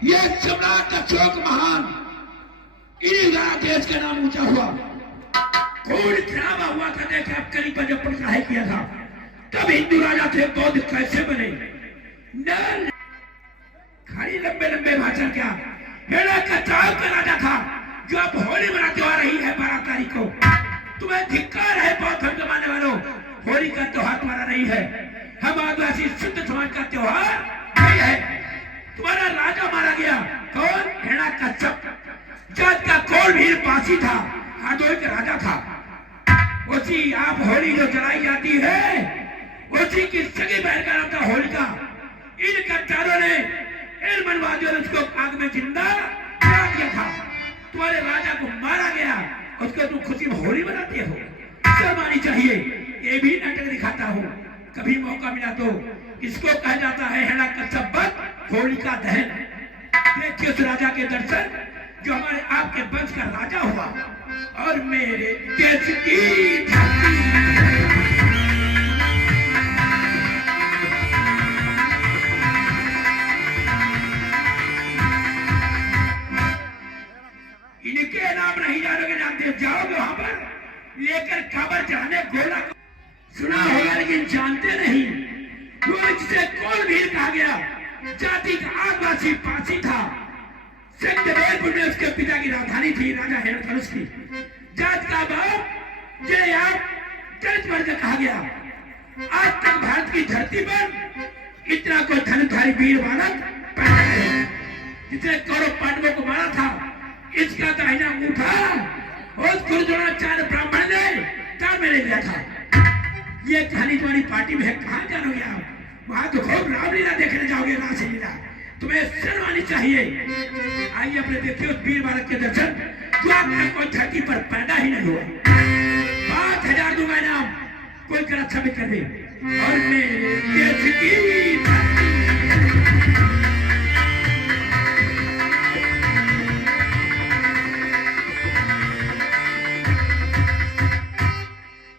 ये सम्राट अशोक महान, इन्हीं द्वारा देश का नाम ऊंचा हुआ। खून खराबा हुआ था, देखा अब कली पर जब पड़ता किया था, तब हिंदू राजा थे बौद्ध कैसे बने। न खाली लंबे लंबे भाषण क्या, हेड़ा कचाव का राजा था जो अब होली मनाते आ रही है 12 तारीख को। तुम्हें धिक्कार है बौद्ध धर्म के मानने वालों, होली का त्योहार तुम्हारा नहीं है, हम आदिवासी शुद्ध समाज का त्योहार नहीं है। तुम्हारा राजा मारा गया, कौन? हेड़ा कच्छप, जात का कौन भीड़ पासी था, हादोई का राजा था। उसी आप होली जो जलाई जाती है, उसी की सगी बहन का नाम था होलिका। इन कट्टारों ने, इन मनवादियों ने उसको आग में जिंदा जला दिया था। तुम्हारे राजा को मारा गया, उसको तुम खुशी में होली मनाते हो, शर्म आनी चाहिए। ये भी नाटक दिखाता हूँ, कभी मौका मिला तो। इसको कहा जाता है हेड़ा कच्छप वध, होलिका दहन। देखिए उस राजा के दर्शन जो हमारे आपके वंश का राजा हुआ और मेरे देश की धरती। इनके नाम नहीं जानोगे, जानते जाओगे वहां पर लेकर खबर चढ़ाने गोला। सुना होगा लेकिन जानते नहीं। जिसे कौन भीड़ कहा गया, जाति का आदिवासी पासी था। सिंहदेवपुर में उसके पिता की राजधानी थी, राजा हेमंत की। जात का बाप जय आप चरित वर्ग कहा गया। आज तक भारत की धरती पर इतना कोई धनुधारी वीर बालक पैदा नहीं, जिसने कौरव पांडवों को मारा था। इसका दाहिना मुंह उस गुरुद्रोणाचार्य ब्राह्मण ने तार में ले लिया था। ये कहानी तुम्हारी पार्टी में है, कहाँ जानोगे आप? वहां तो खूब रामलीला देखने जाओगे, रासलीला। तुम्हें शर्म आनी चाहिए। आइए अपने देखिए उस वीर बालक के दर्शन जो आप तक कोई धरती पर पैदा ही नहीं हुआ। 5000 दूंगा इनाम, कोई कर अच्छा भी कर दे। और मेरे देश की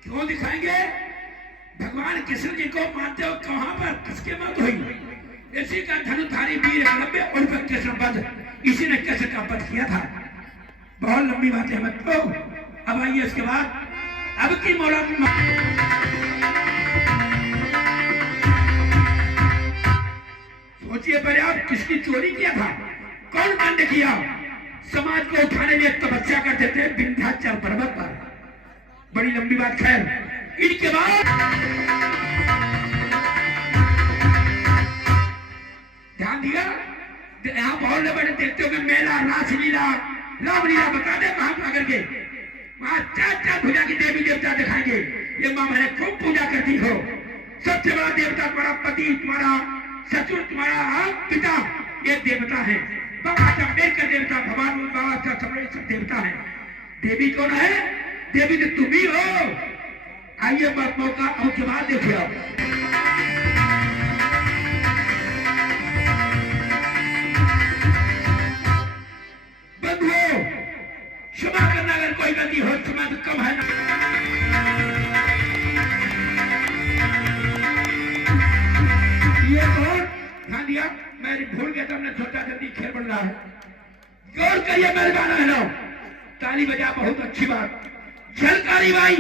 क्यों दिखाएंगे? भगवान कृष्ण जी को मानते हो, कहां पर किसके मत हुई? इसी का धनुधारी वीर एकलव्य उर्फ कृष्ण वध, इसी ने कृष्ण का वध किया था। बहुत लंबी बात है मत तो। अब आइए इसके बाद अब की मौला सोचिए पहले आप किसकी चोरी किया था, कौन कांड किया? समाज को उठाने लिए तपस्या करते थे विंध्याचल पर्वत पर। बड़ी लंबी बात, खैर इनके बाद ध्यान दिया। यहाँ बहुत बड़े देखते हो कि मेला, रासलीला, रामलीला बता दे कहां पर आकर के वहां 4 भुजा की देवी देवता दिखाएंगे। ये मां मैंने खूब पूजा करती हो। सबसे बड़ा देवता तुम्हारा पति, तुम्हारा ससुर, तुम्हारा पिता, ये देवता है। बाबा अम्बेडकर देवता, भगवान बाबा का सब देवता है। देवी कौन है? देवी तो तुम ही हो। आइए मौका अब के बाद देखिए आप। क्षमा करना अगर कोई गलती हो, क्षमा तो कम है ना। ये कौन? ध्यान दिया, मैं भूल गया था, हमने सोचा जल्दी खेल बढ़ रहा है। गौर करिए मेरे गाना है ना, ताली बजा, बहुत अच्छी बात। झलकारी बाई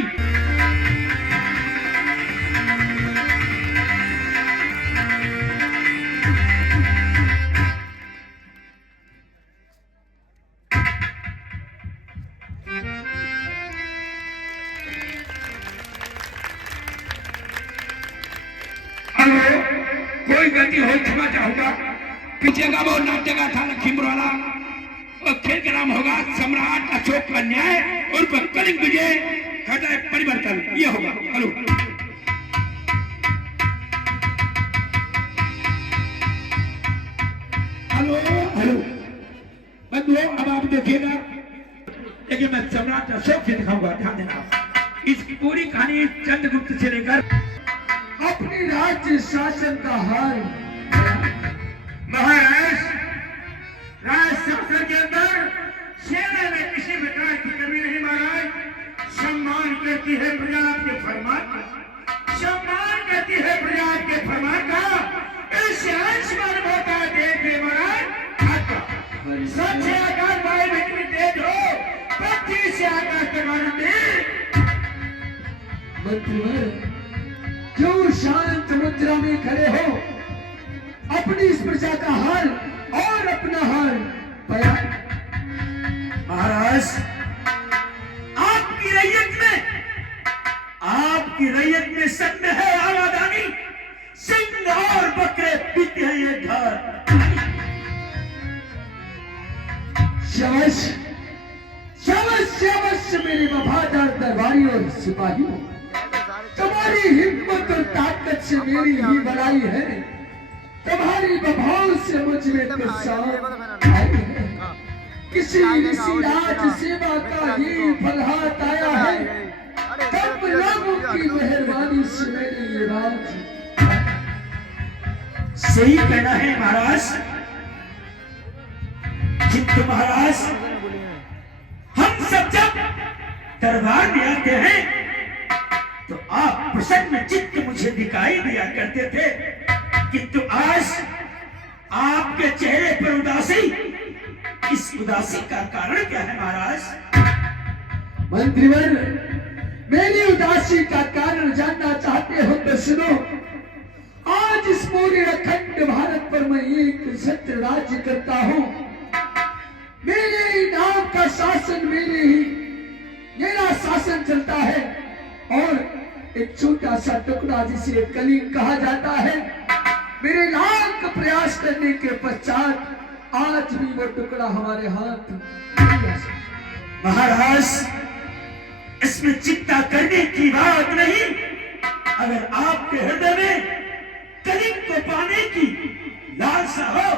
कोई गलती हो क्षमा चाहूंगा। पीछे का वो नाट्य का था लखीमपुर वाला, और खेल का नाम होगा सम्राट अशोक का न्याय उर्फ कलिंग विजय घटाए परिवर्तन। ये होगा। हेलो हेलो हेलो बंधुओं, अब आप देखिएगा, लेकिन मैं सम्राट अशोक से दिखाऊंगा, ध्यान देना। इसकी पूरी कहानी चंद्रगुप्त से लेकर अपनी राज्य शासन का हाल। महाराज, राज शासन के अंदर सेना में किसी प्रकार की कमी नहीं। महाराज सम्मान करती है प्रजा आपके फरमान का, सम्मान करती है प्रजा आपके फरमान का। इस आयुष्मान होता देखिए महाराज। मंत्रीवर, क्यों शांत मुद्रा में खड़े हो? अपनी इस प्रजा का हाल और अपना हाल बयान। महाराज, आपकी रैयत में संग है आवादानी, सिंह और बकरे पीते हैं ये घर। शाबाश, शाबाश, शाबाश मेरे वफादार दरबारी और सिपाहियों, तुम्हारी हिम्मत और ताकत से मेरी ही बड़ाई है। तुम्हारी बभाव से मुझ में कुछ आई है। किसी ऋषि राज सेवा का ही फल हाथ आया है। तब लोगों की मेहरबानी से मेरे ये राज। सही कहना है महाराज। चित्त महाराज, हम सब जब दरबार में आते हैं तो आप प्रसन्न चित्त मुझे दिखाई दिया करते थे, किंतु आज आपके चेहरे पर उदासी, इस उदासी का कारण क्या है महाराज? मंत्रीवर, मेरी उदासी का कारण जानना चाहते हो तो सुनो। आज इस पूरे अखंड भारत पर मैं एक सत्य राज्य करता हूं। मेरे ही नाम का शासन, मेरा शासन चलता है। और एक छोटा सा टुकड़ा जिसे कलीन कहा जाता है, मेरे लाख प्रयास करने के पश्चात आज भी वो टुकड़ा हमारे हाथ नहीं आ सकता। महाराज, इसमें चिंता करने की बात नहीं। अगर आपके हृदय में कलिंग को पाने की लालसा हो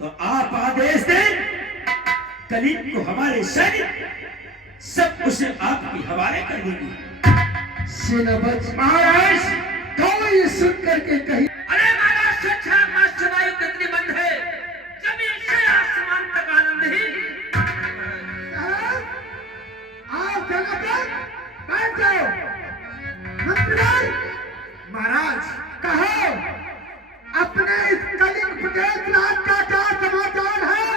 तो आप आदेश दें, कलिंग को हमारे सैनिक सब उसे आपके हवाले कर देंगे। सेनापति महाराज, कहो ये सुन करके कही। अरे महाराज, स्वच्छ वायु कितनी बंद है, जमीन से आसमान तक आनंद ही। आप बैठ जाओ। मंत्रीवर, महाराज कहो, अपने इस कलिंग प्रदेश राज का क्या समाचार है?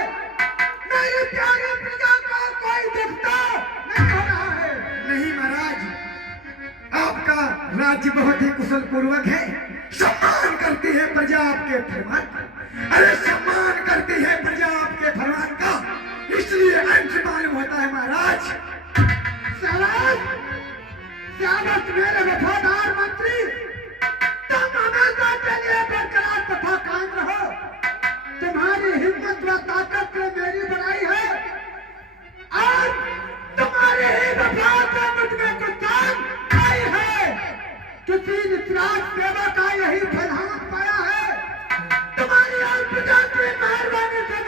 मेरी प्यारी प्रजा को कोई दिखता नहीं हो रहा है। नहीं महाराज, आपका राज्य बहुत ही कुशल पूर्वक है। सम्मान करती है प्रजा आपके फरमान का। अरे सम्मान करती है प्रजा आपके फरमान का, इसलिए अंश मालूम होता है महाराज। शाबाश मेरे वफादार मंत्री, तुम हमेशा के लिए बरकरार तथा कायम रहो। तुम्हारी हिम्मत व ताकत से मेरी बड़ाई है। आज तुम्हारे ही वफाद से मुझ में कुछ जान आई है। किसी निस्वार्थ सेवा का यही फल हाथ पाया है। तुम्हारी और प्रजा की मेहरबानी से